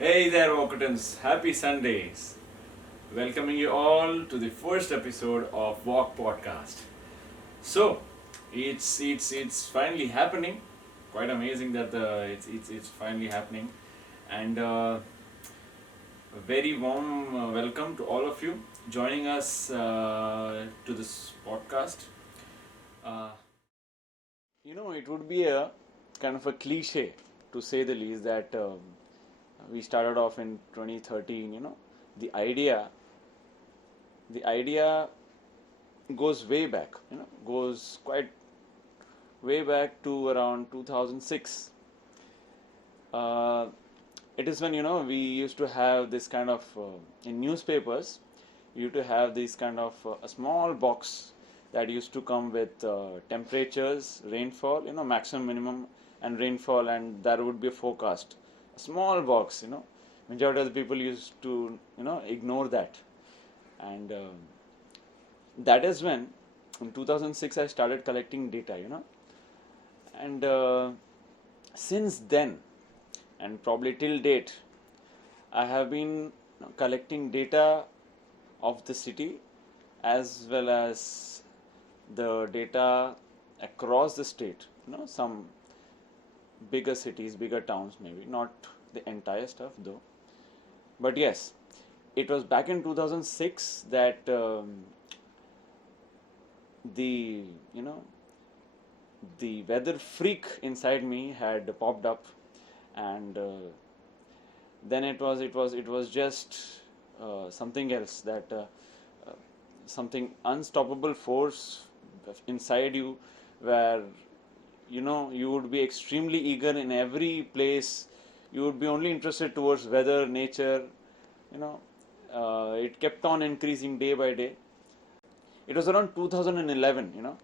Hey there, Wakutans. Happy Sundays. Welcoming you all to the first episode of WOK Podcast. So, it's finally happening. Quite amazing that it's finally happening, and a very warm welcome to all of you joining us to this podcast. Uh, it would be a kind of a cliche to say the least that we started off in 2013. The idea the idea goes way back. Goes quite way back to around 2006. Uh, it is when we used to have this kind of in newspapers. We used to have this kind of a small box that used to come with temperatures, rainfall, maximum, minimum, and rainfall, and there would be a forecast. A small box. Majority of the people used to ignore that, and that is when in 2006 I started collecting data. And since then, and probably till date, I have been collecting data of the city as well as the data across the state. Some bigger cities, bigger towns, maybe not the entire stuff though. But yes, it was back in 2006 that the the weather freak inside me had popped up, and then it was just something else, that uh, something unstoppable force inside you, where you would be extremely eager in every place. You would be only interested towards weather, nature. It kept on increasing day by day. It was around 2011,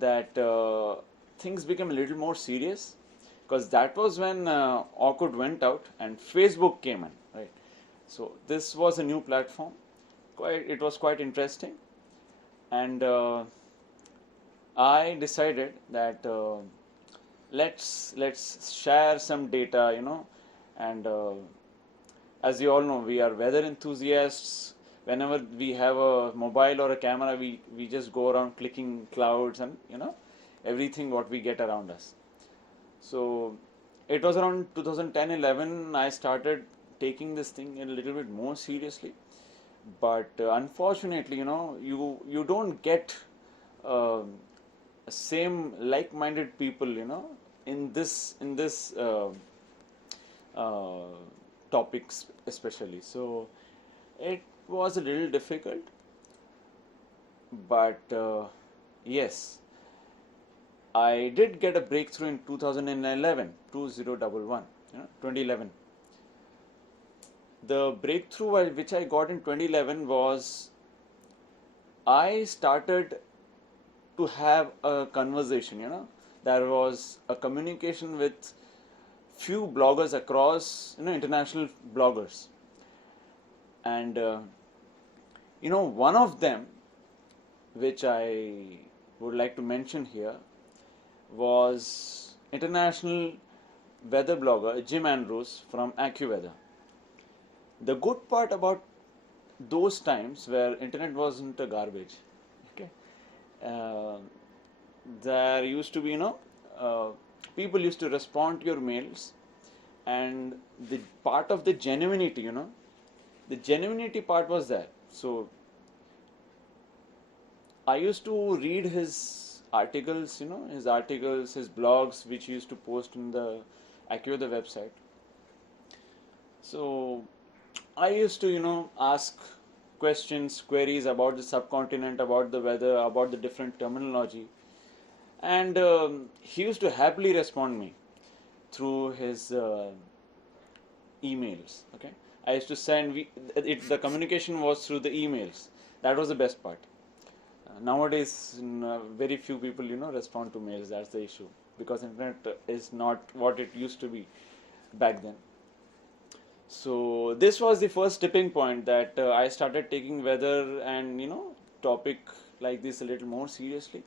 that things became a little more serious, because that was when Orkut went out and Facebook came in, right? So this was a new platform. It was quite interesting, and I decided that let's share some data, and as you all know, we are weather enthusiasts. Whenever we have a mobile or a camera, we just go around clicking clouds and everything what we get around us. So it was around 2010-11 I started taking this thing a little bit more seriously. But unfortunately, you don't get uh, same like-minded people, in this uh, topics especially. So it was a little difficult, but yes, I did get a breakthrough in 2011, 2011. The breakthrough which I got in 2011 was I started to have a conversation. There was a communication with few bloggers across, international bloggers, and one of them, which I would like to mention here, was international weather blogger Jim Andrews from AccuWeather. The good part about those times where internet wasn't a garbage, okay, uh, there used to be, uh, people used to respond to your mails, and the part of the genuinity, the genuinity part was there. So I used to read his articles, his blogs, which he used to post in the AccuWeather website. So I used to, ask questions, queries about the subcontinent, about the weather, about the different terminology, and he used to happily respond me through his emails. Okay, I used to send. The communication was through the emails. That was the best part. Nowadays, very few people, respond to mails. That's the issue, because internet is not what it used to be back then. So this was the first tipping point that I started taking weather and topic like this a little more seriously.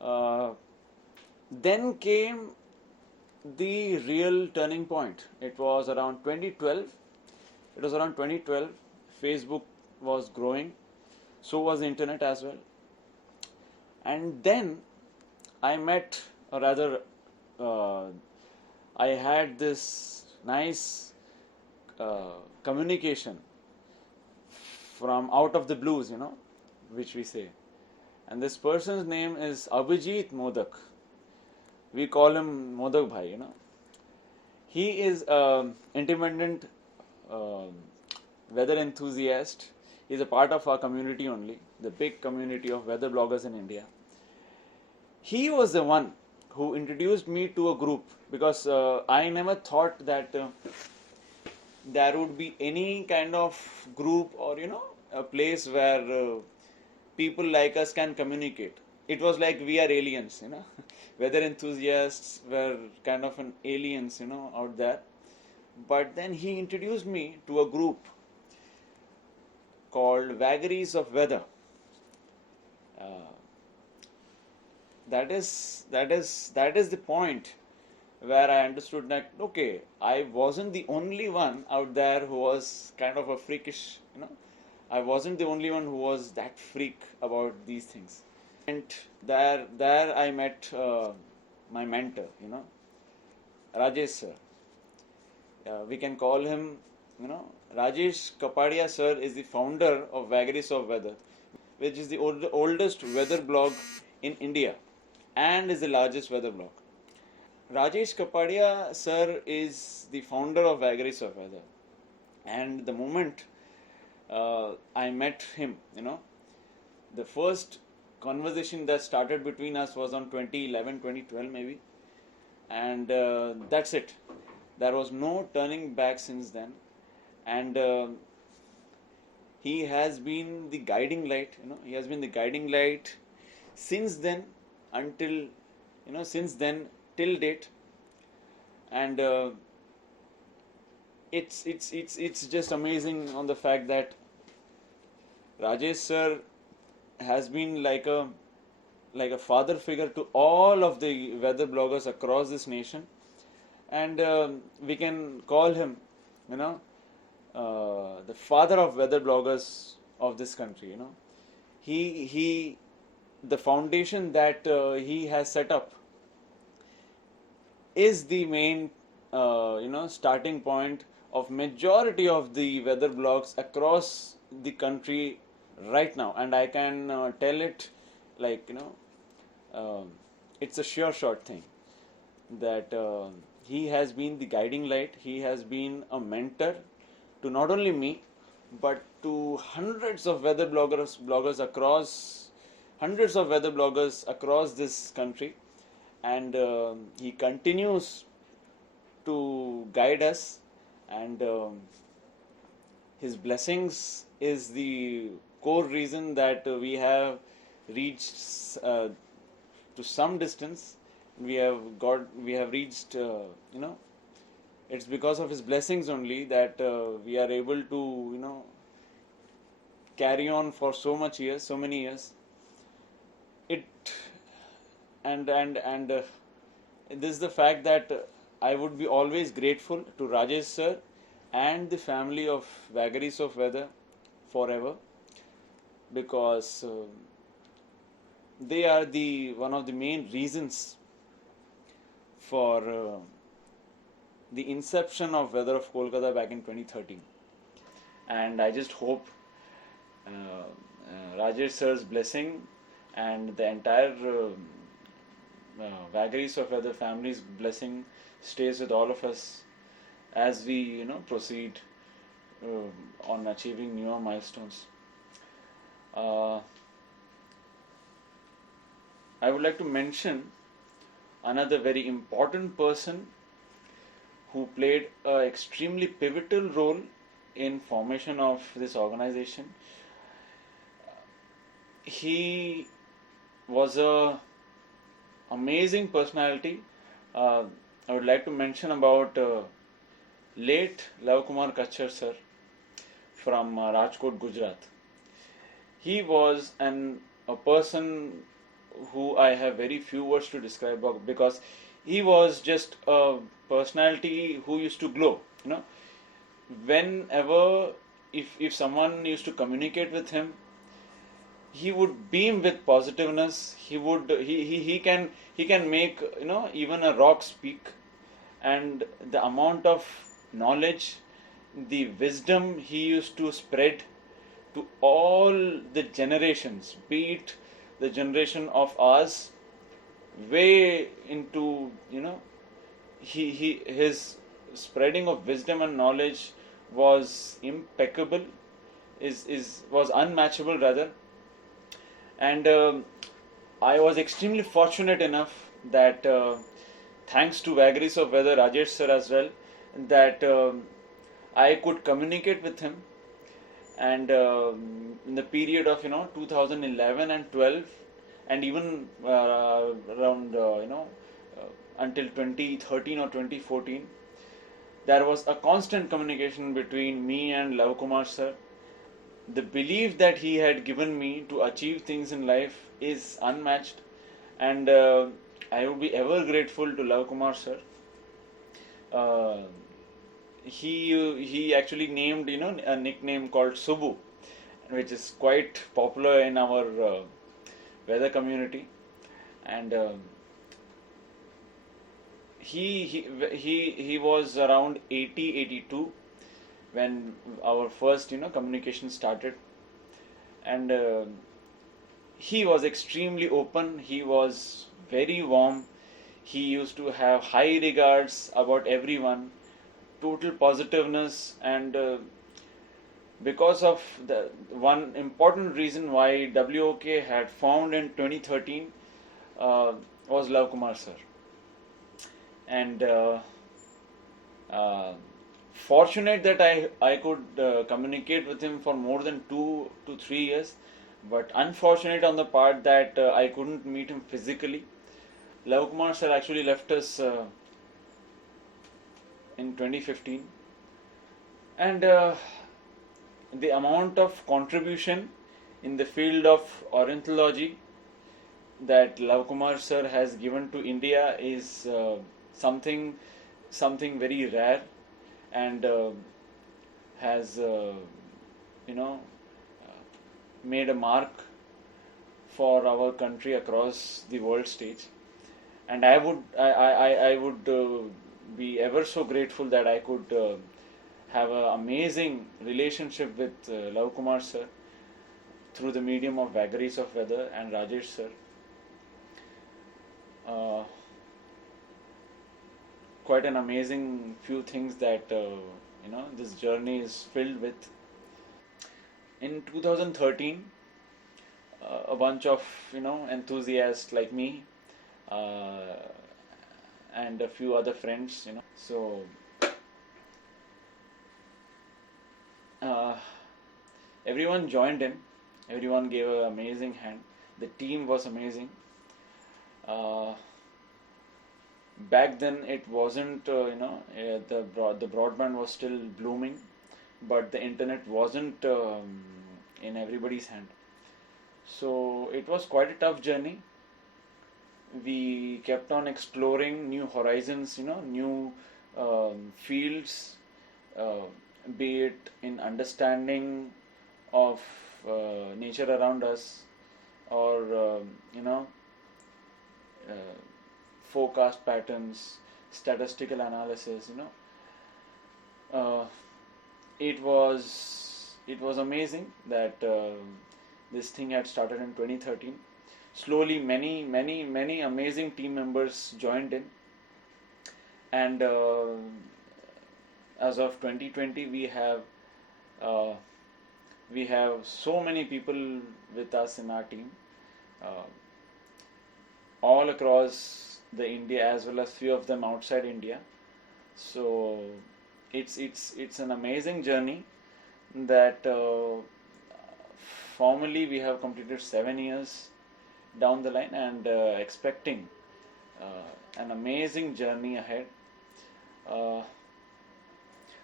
Uh, then came the real turning point. It was around 2012. It was around 2012. Facebook was growing. So was the internet as well. And then I met, or rather, uh, I had this nice communication from out of the blues, which we say. And this person's name is Abhijit Modak. We call him Modak Bhai, He is an independent weather enthusiast. He's a part of our community only, the big community of weather bloggers in India. He was the one who introduced me to a group, because I never thought that there would be any kind of group or a place where people like us can communicate. It was like we are aliens, weather enthusiasts were kind of an aliens, out there. But then he introduced me to a group called Vagaries of Weather. That is the point where I understood that okay, I wasn't the only one out there who was kind of a freakish, I wasn't the only one who was that freak about these things. And there I met my mentor, Rajesh sir. We can call him, Rajesh Kapadiya sir is the founder of Vagaries of Weather, which is the oldest weather blog in India and is the largest weather blog. Rajesh Kapadiya sir is the founder of Vagaries of Weather, and the moment I met him, the first conversation that started between us was on 2011, 2012 maybe, and that's it. There was no turning back since then, and he has been the guiding light. He has been the guiding light since then until since then till date, and it's just amazing on the fact that Rajesh sir has been like a father figure to all of the weather bloggers across this nation, and we can call him, the father of weather bloggers of this country. He the foundation that he has set up is the main starting point of majority of the weather blogs across the country right now, and I can tell it like it's a sure shot thing that he has been the guiding light. He has been a mentor to not only me but to hundreds of weather bloggers across this country, and he continues to guide us, and his blessings is the core reason that we have reached to some distance. We have reached, it's because of his blessings only that we are able to, carry on for so many years. This is the fact that I would be always grateful to Rajesh sir and the family of Vagaries of Weather forever, because they are one of the main reasons for the inception of Weather of Kolkata back in 2013. And I just hope Rajesh sir's blessing and the entire Vagaries of Weather family's blessing stays with all of us as we proceed on achieving newer milestones. I would like to mention another very important person who played an extremely pivotal role in formation of this organization. He was a amazing personality. I would like to mention about late Lavkumar Kacchar sir from Rajkot, Gujarat. He was a person who I have very few words to describe because he was just a personality who used to glow. Whenever if someone used to communicate with him, he would beam with positiveness. He can make even a rock speak. And the amount of knowledge, the wisdom he used to spread to all the generations, be it the generation of ours, way into, his spreading of wisdom and knowledge was impeccable, is was unmatchable rather. And I was extremely fortunate enough that thanks to Vagaries of Weather, Rajesh sir as well, that I could communicate with him. And in the period of 2011 and 12, and even around until 2013 or 2014, there was a constant communication between me and Lavkumar sir. The belief that he had given me to achieve things in life is unmatched, and I would be ever grateful to Lavkumar sir. Uh, he actually named a nickname called Subu, which is quite popular in our weather community. And he was around 80-82 when our first communication started. And he was extremely open, he was very warm, he used to have high regards about everyone, total positiveness. And because of the one important reason why WOK had formed in 2013 was Lavkumar sir. And fortunate that I could communicate with him for more than 2 to 3 years, but unfortunate on the part that I couldn't meet him physically. Lavkumar sir actually left us in 2015, and the amount of contribution in the field of ornithology that Lavkumar sir has given to India is something very rare, and has made a mark for our country across the world stage. And I would be ever so grateful that I could have an amazing relationship with Lavkumar sir through the medium of Vagaries of Weather and Rajesh sir. Quite an amazing few things that this journey is filled with. In 2013, a bunch of enthusiasts like me and a few other friends, so everyone joined in. Everyone gave an amazing hand. The team was amazing. Back then it wasn't the broadband was still blooming, but the internet wasn't in everybody's hand. So it was quite a tough journey. We kept on exploring new horizons, new fields, be it in understanding of nature around us, or forecast patterns, statistical analysis. It was amazing that this thing had started in 2013. Slowly, many amazing team members joined in, and as of 2020, we have so many people with us in our team, all across the India, as well as few of them outside India. So it's an amazing journey that formally we have completed 7 years down the line, and expecting an amazing journey ahead.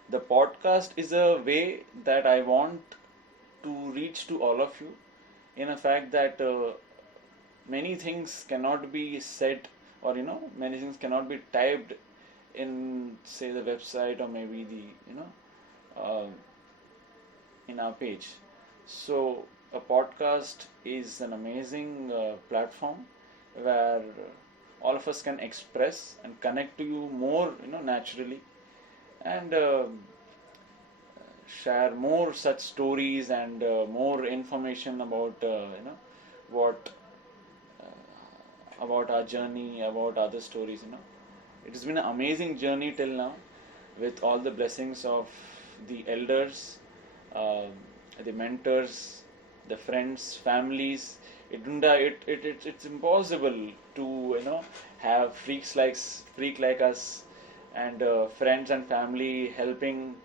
The podcast is a way that I want to reach to all of you, in a fact that many things cannot be said or many things cannot be typed in, say, the website, or maybe the uh, in our page. So a podcast is an amazing platform where all of us can express and connect to you more, naturally, and share more such stories and more information about what about our journey, about other stories. It has been an amazing journey till now, with all the blessings of the elders, uh, the mentors, the friends, families. It's impossible to have freak like us, and friends and family helping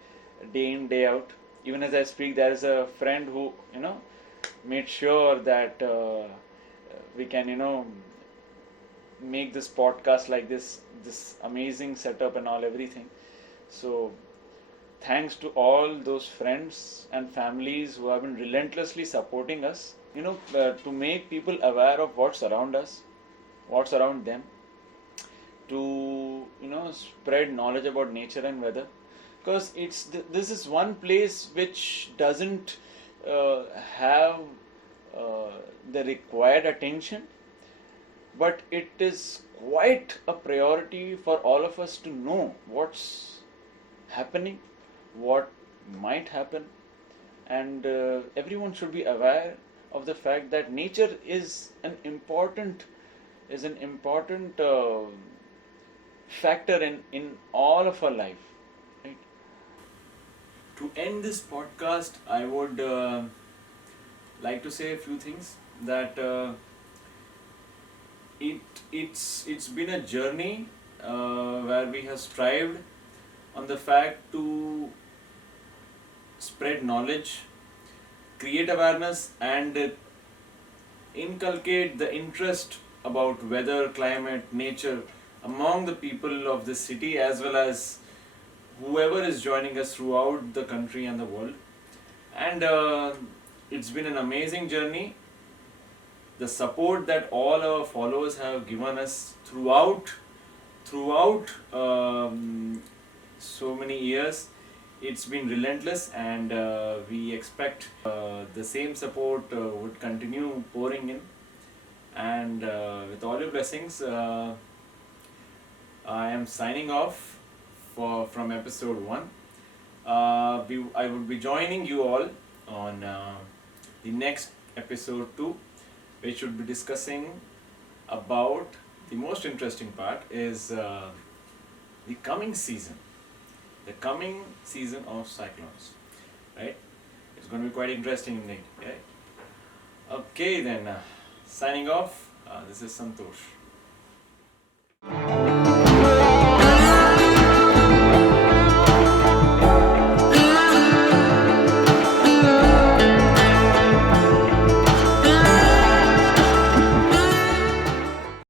day in day out. Even as I speak, there is a friend who made sure that we can make this podcast like this amazing setup and all everything. So thanks to all those friends and families who have been relentlessly supporting us, to make people aware of what's around us, what's around them, to spread knowledge about nature and weather, because this is one place which doesn't have the required attention, but it is quite a priority for all of us to know what's happening, what might happen, and everyone should be aware of the fact that nature is an important factor in all of our life, right? To end this podcast, I would like to say a few things. That it's been a journey where we have strived on the fact to spread knowledge, create awareness, and inculcate the interest about weather, climate, nature among the people of this city, as well as whoever is joining us throughout the country and the world. And it's been an amazing journey. The support that all our followers have given us throughout so many years, it's been relentless, and we expect the same support would continue pouring in. And with all your blessings, I am signing off from episode 1. I would be joining you all on the next episode 2, which should be discussing about the most interesting part is the coming season of cyclones, right? It's going to be quite interesting indeed, right? Okay then, signing off, this is Santosh.